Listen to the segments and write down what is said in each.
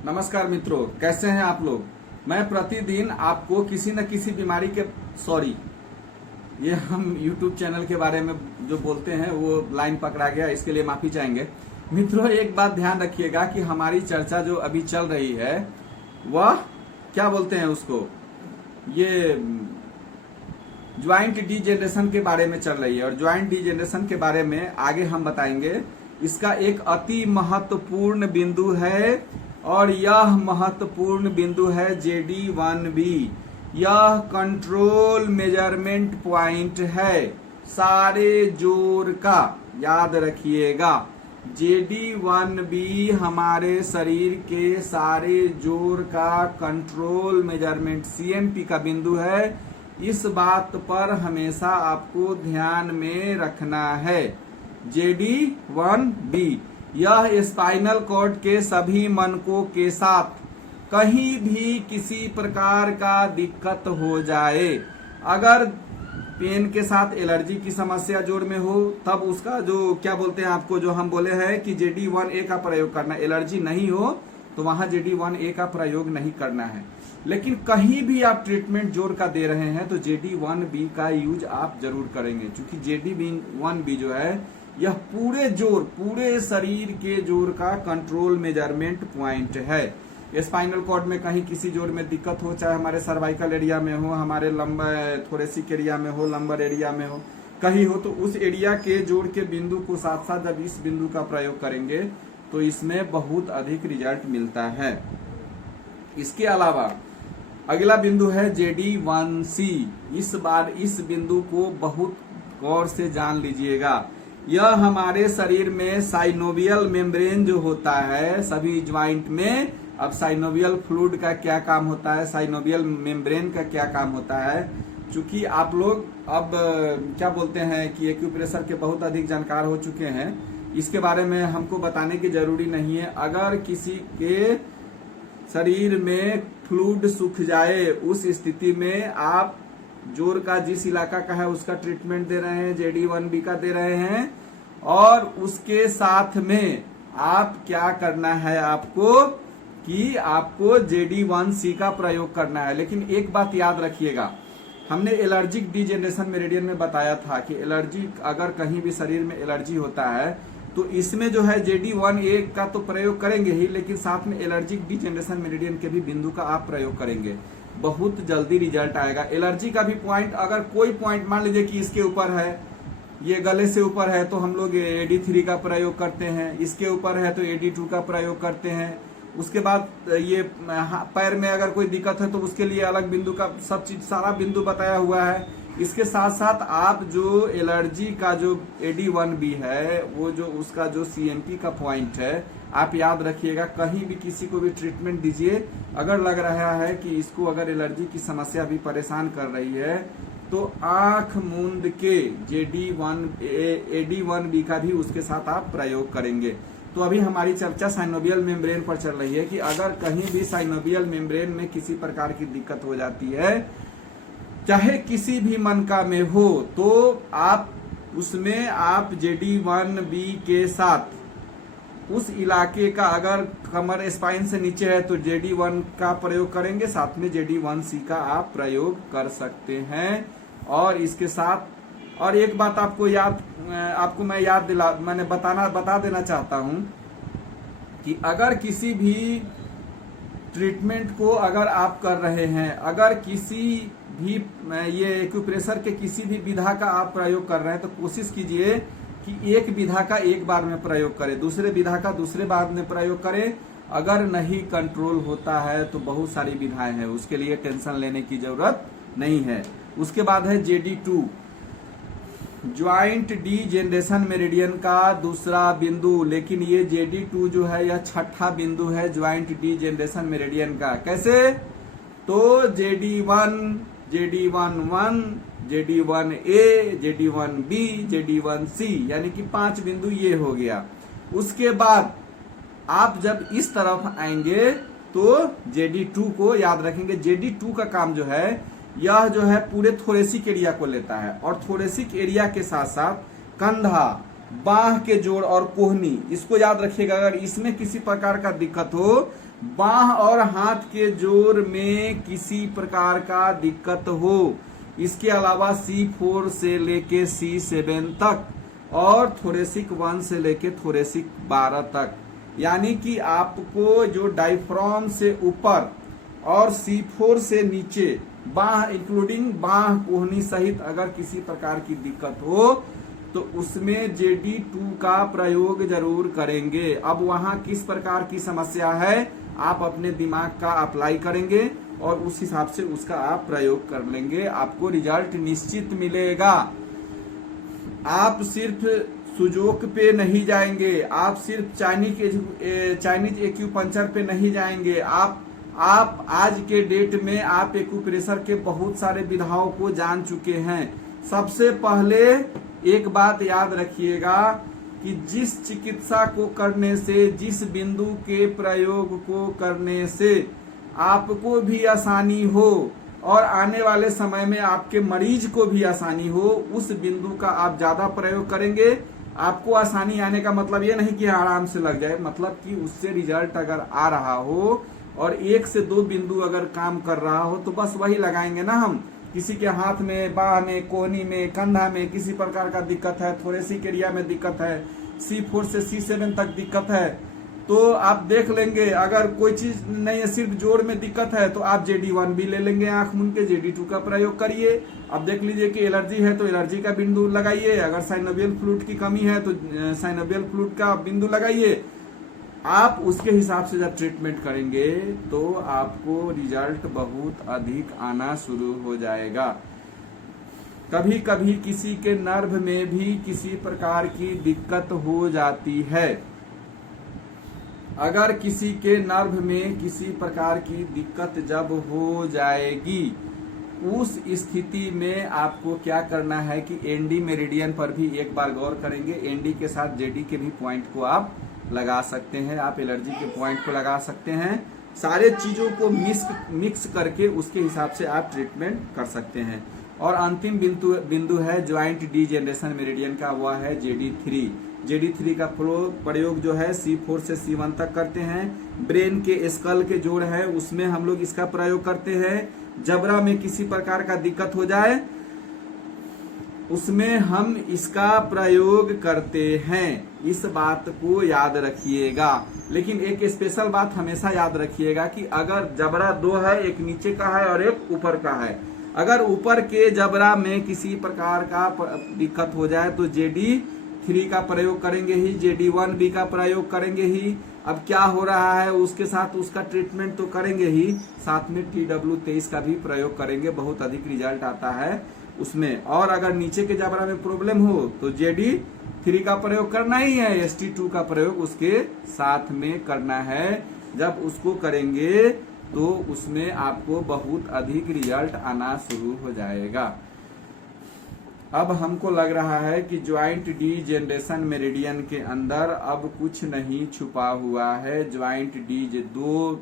नमस्कार मित्रों, कैसे हैं आप लोग। मैं प्रतिदिन आपको किसी न किसी बीमारी के ये हम YouTube चैनल के बारे में जो बोलते हैं वो लाइन पकड़ा गया, इसके लिए माफी चाहेंगे। मित्रों, एक बात ध्यान रखिएगा कि हमारी चर्चा जो अभी चल रही है वह क्या बोलते हैं उसको, ये ज्वाइंट डीजेनरेशन के बारे में चल रही है। और ज्वाइंट डीजेनरेशन के बारे में आगे हम बताएंगे। इसका एक अति महत्वपूर्ण बिंदु है और यह महत्वपूर्ण बिंदु है JD1B। यह कंट्रोल मेजरमेंट पॉइंट है सारे जोर का, याद रखिएगा। JD1B हमारे शरीर के सारे जोर का कंट्रोल मेजरमेंट CMP का बिंदु है। इस बात पर हमेशा आपको ध्यान में रखना है। JD1B यह स्पाइनल कॉर्ड के सभी मनकों के साथ कहीं भी किसी प्रकार का दिक्कत हो जाए, अगर पेन के साथ एलर्जी की समस्या जोड़ में हो, तब उसका जो क्या बोलते हैं आपको, जो हम बोले हैं कि JD1A का प्रयोग करना। एलर्जी नहीं हो तो वहां JD1A का प्रयोग नहीं करना है। लेकिन कहीं भी आप ट्रीटमेंट जोड़ का दे रहे हैं तो JD1B का यूज आप जरूर करेंगे, क्योंकि JD1B जो है यह पूरे शरीर के जोर का कंट्रोल मेजरमेंट पॉइंट है। स्पाइनल कॉर्ड में कहीं किसी जोर में दिक्कत हो, चाहे हमारे सर्वाइकल एरिया में हो, हमारे थोरेसिक एरिया में हो, लंबर एरिया में हो, कहीं हो, तो उस एरिया के जोड़ के बिंदु को साथ साथ जब इस बिंदु का प्रयोग करेंगे तो इसमें बहुत अधिक रिजल्ट मिलता है। इसके अलावा अगला बिंदु है JD1C। इस बार इस बिंदु को बहुत गौर से जान लीजिएगा। यह हमारे शरीर में साइनोवियल मेम्ब्रेन जो होता है सभी ज्वाइंट में, अब साइनोवियल फ्लूइड का क्या काम होता है, साइनोवियल मेम्ब्रेन का क्या काम होता है, चूंकि आप लोग अब क्या बोलते हैं कि एक्यूप्रेशर के बहुत अधिक जानकार हो चुके हैं, इसके बारे में हमको बताने की जरूरी नहीं है। अगर किसी के शरीर में फ्लूइड सूख जाए, उस स्थिति में आप जोर का जिस इलाका का है उसका ट्रीटमेंट दे रहे हैं, JD1B का दे रहे हैं, और उसके साथ में आप क्या करना है आपको कि आपको JD1C का प्रयोग करना है। लेकिन एक बात याद रखिएगा, हमने एलर्जिक डीजेनरेशन मेरिडियन में बताया था कि एलर्जी, अगर कहीं भी शरीर में एलर्जी होता है तो इसमें जो है JD1A का तो प्रयोग करेंगे ही, लेकिन साथ में एलर्जिक डीजेनरेशन मेरिडियन के भी बिंदु का आप प्रयोग करेंगे। बहुत जल्दी रिजल्ट आएगा। एलर्जी का भी पॉइंट, अगर कोई पॉइंट मान लीजिए कि इसके ऊपर है, ये गले से ऊपर है तो हम लोग AD3 का प्रयोग करते हैं, इसके ऊपर है तो AD2 का प्रयोग करते हैं। उसके बाद ये पैर में अगर कोई दिक्कत है तो उसके लिए अलग बिंदु का, सब चीज सारा बिंदु बताया हुआ है। इसके साथ साथ आप जो एलर्जी का जो AD1B है, वो जो उसका जो CMP का पॉइंट है, आप याद रखिएगा। कहीं भी किसी को भी ट्रीटमेंट दीजिए, अगर लग रहा है कि इसको अगर एलर्जी की समस्या भी परेशान कर रही है तो आंख मूंद के AD1B का भी उसके साथ आप प्रयोग करेंगे। तो अभी हमारी चर्चा साइनोवियल मेम्ब्रेन पर चल रही है कि अगर कहीं भी साइनोवियल मेम्ब्रेन में किसी प्रकार की दिक्कत हो जाती है, चाहे किसी भी मनका में हो, तो आप उसमें आप JD1B के साथ उस इलाके का, अगर कमर स्पाइन से नीचे है तो JD1 का प्रयोग करेंगे, साथ में JD1C का आप प्रयोग कर सकते हैं। और इसके साथ और एक बात आपको मैं मैंने बता देना चाहता हूं कि अगर किसी भी ट्रीटमेंट को अगर आप कर रहे हैं, अगर किसी भी ये एक्यूप्रेशर के किसी भी विधा का आप प्रयोग कर रहे हैं, तो कोशिश कीजिए कि एक विधा का एक बार में प्रयोग करें, दूसरे विधा का दूसरे बार में प्रयोग करें। अगर नहीं कंट्रोल होता है तो बहुत सारी विधाएं हैं, उसके लिए टेंशन लेने की जरूरत नहीं है। उसके बाद है JD2, ज्वाइंट डीजेनरेशन मेरिडियन का दूसरा बिंदु। लेकिन ये JD2 जो है यह छठा बिंदु है ज्वाइंट डीजेनरेशन मेरिडियन का। कैसे? तो JD1, JD11, JD1A, JD1B, JD1C, यानी कि 5 बिंदु ये हो गया। उसके बाद आप जब इस तरफ आएंगे तो JD2 को याद रखेंगे। JD2 का काम जो है, यह जो है पूरे थोरेसिक एरिया को लेता है, और थोरेसिक एरिया के साथ साथ कंधा, बाह के जोड़ और कोहनी, इसको याद रखिएगा। अगर इसमें किसी प्रकार का दिक्कत हो बाह और हाथ के जोड़ में किसी प्रकार का दिक्कत हो। इसके अलावा C4 से लेके C7 तक और थोरेसिक 1 से लेके थोरेसिक 12 तक, यानी कि आपको जो डायफ्राम से ऊपर और C4 से नीचे बाह इंक्लूडिंग बाह कोहनी सहित अगर किसी प्रकार की दिक्कत हो तो उसमें JD2 का प्रयोग जरूर करेंगे। अब वहां किस प्रकार की समस्या है आप अपने दिमाग का अप्लाई करेंगे और उस हिसाब से उसका आप प्रयोग कर लेंगे, आपको रिजल्ट निश्चित मिलेगा। आप सिर्फ सुजोक पे नहीं जाएंगे, आप सिर्फ चाइनीज एक्यूपंक्चर पे नहीं जाएंगे, आप आज के डेट में आप एक्यूप्रेशर के बहुत सारे विधाओं को जान चुके हैं। सबसे पहले एक बात याद रखिएगा कि जिस चिकित्सा को करने से, जिस बिंदु के प्रयोग को करने से आपको भी आसानी हो और आने वाले समय में आपके मरीज को भी आसानी हो, उस बिंदु का आप ज्यादा प्रयोग करेंगे। आपको आसानी आने का मतलब ये नहीं कि आराम से लग जाए, मतलब कि उससे रिजल्ट अगर आ रहा हो और 1 से 2 बिंदु अगर काम कर रहा हो तो बस वही लगाएंगे ना हम। किसी के हाथ में, बाह में, कोहनी में, कंधा में किसी प्रकार का दिक्कत है, थोरेसिक एरिया में दिक्कत है, C4 से C7 तक दिक्कत है, तो आप देख लेंगे। अगर कोई चीज नहीं है, सिर्फ जोड़ में दिक्कत है, तो आप JD1 भी ले लेंगे आंख मूंद के, JD2 का प्रयोग करिए। अब देख लीजिए कि एलर्जी है तो एलर्जी का बिंदु लगाइए, अगर साइनोवियल फ्लूइड की कमी है तो साइनोवियल फ्लूइड का बिंदु लगाइए। आप उसके हिसाब से जब ट्रीटमेंट करेंगे तो आपको रिजल्ट बहुत अधिक आना शुरू हो जाएगा। कभी कभी किसी के नर्व में भी किसी प्रकार की दिक्कत हो जाती है। अगर किसी के नर्व में किसी प्रकार की दिक्कत जब हो जाएगी, उस स्थिति में आपको क्या करना है कि एनडी मेरिडियन पर भी एक बार गौर करेंगे। एनडी के साथ जेडी के भी पॉइंट को आप लगा सकते हैं, आप एलर्जी के पॉइंट को लगा सकते हैं। सारे चीजों को मिक्स करके उसके हिसाब से आप ट्रीटमेंट कर सकते हैं। और अंतिम बिंदु है ज्वाइंट डीजेनरेशन मेरिडियन का, वह है JD3। JD3 का प्रयोग जो है C4 से C1 तक करते हैं। ब्रेन के स्कल के जोड़ है उसमें हम लोग इसका प्रयोग करते हैं। जबड़ा में किसी प्रकार का दिक्कत हो जाए उसमें हम इसका प्रयोग करते हैं। इस बात को याद रखिएगा। लेकिन एक स्पेशल बात हमेशा याद रखिएगा कि अगर जबड़ा 2 है, एक नीचे का है और एक ऊपर का है, अगर ऊपर के जबड़ा में किसी प्रकार का दिक्कत हो जाए तो JD3 का प्रयोग करेंगे ही, JD1B का प्रयोग करेंगे ही। अब क्या हो रहा है उसके साथ उसका ट्रीटमेंट तो करेंगे ही, साथ में TW23 का भी प्रयोग करेंगे, बहुत अधिक रिजल्ट आता है उसमें। और अगर नीचे के जबड़ा में प्रॉब्लम हो तो JD3 का प्रयोग करना ही है, ST2 का प्रयोग उसके साथ में करना है। जब उसको करेंगे तो उसमें आपको बहुत अधिक रिजल्ट आना शुरू हो जाएगा। अब हमको लग रहा है कि ज्वाइंट डीजेनरेशन मेरिडियन के अंदर अब कुछ नहीं छुपा हुआ है। ज्वाइंट दो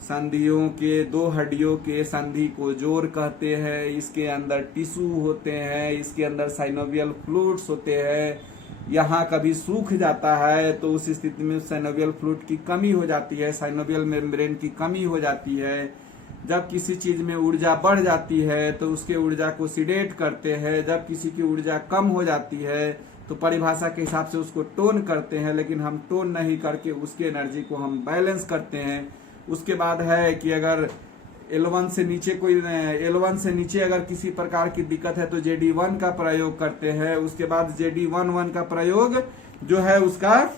संधियों के, 2 हड्डियों के संधि को जोड़ कहते हैं। इसके अंदर टिश्यू होते हैं, इसके अंदर साइनोवियल फ्लूइड्स होते हैं। यहाँ कभी सूख जाता है तो उस स्थिति में साइनोवियल फ्लूइड की कमी हो जाती है, साइनोवियल मेम्ब्रेन की कमी हो जाती है। जब किसी चीज में ऊर्जा बढ़ जाती है तो उसके ऊर्जा को सिडेट करते हैं। जब किसी की ऊर्जा कम हो जाती है तो परिभाषा के हिसाब से उसको टोन करते हैं, लेकिन हम टोन नहीं करके उसकी एनर्जी को हम बैलेंस करते हैं। उसके बाद है कि अगर L1 से नीचे अगर किसी प्रकार की दिक्कत है तो JD1 का प्रयोग करते हैं। उसके बाद JD11 का प्रयोग जो है उसका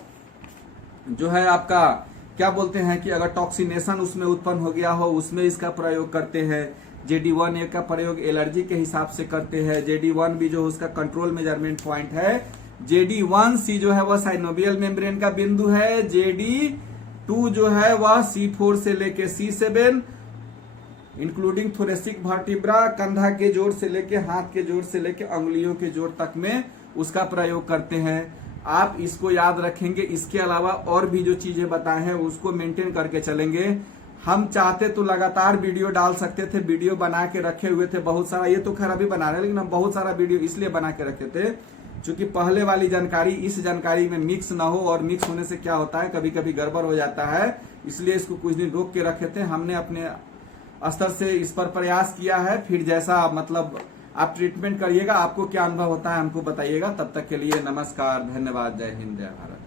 जो है आपका क्या बोलते हैं कि अगर टॉक्सिनेशन उसमें उत्पन्न हो गया हो उसमें इसका प्रयोग करते हैं। JD1A का प्रयोग एलर्जी के हिसाब से करते हैं। JD1B जो उसका कंट्रोल मेजरमेंट पॉइंट है। JD1C जो है वह साइनोवियल मेम्ब्रेन का बिंदु है। JD2 जो है वह C4 से लेके C7 इंक्लूडिंग थोरेसिक वर्टिब्रा, कंधा के जोड़ से लेके हाथ के जोड़ से लेके अंगुलियों के जोड़ तक में उसका प्रयोग करते हैं। आप इसको याद रखेंगे। इसके अलावा और भी जो चीजें बताए हैं उसको मेंटेन करके चलेंगे। हम चाहते तो लगातार वीडियो डाल सकते थे, वीडियो बना के रखे हुए थे बहुत सारा। ये तो खैर अभी बना रहे हैं, लेकिन हम बहुत सारा वीडियो इसलिए बना के रखे थे चूंकि पहले वाली जानकारी इस जानकारी में मिक्स ना हो, और मिक्स होने से क्या होता है कभी कभी गड़बड़ हो जाता है, इसलिए इसको कुछ दिन रोक के रखे थे। हमने अपने स्तर से इस पर प्रयास किया है, फिर जैसा मतलब आप ट्रीटमेंट करिएगा, आपको क्या अनुभव होता है हमको बताइएगा। तब तक के लिए नमस्कार, धन्यवाद, जय हिंद, जय भारत।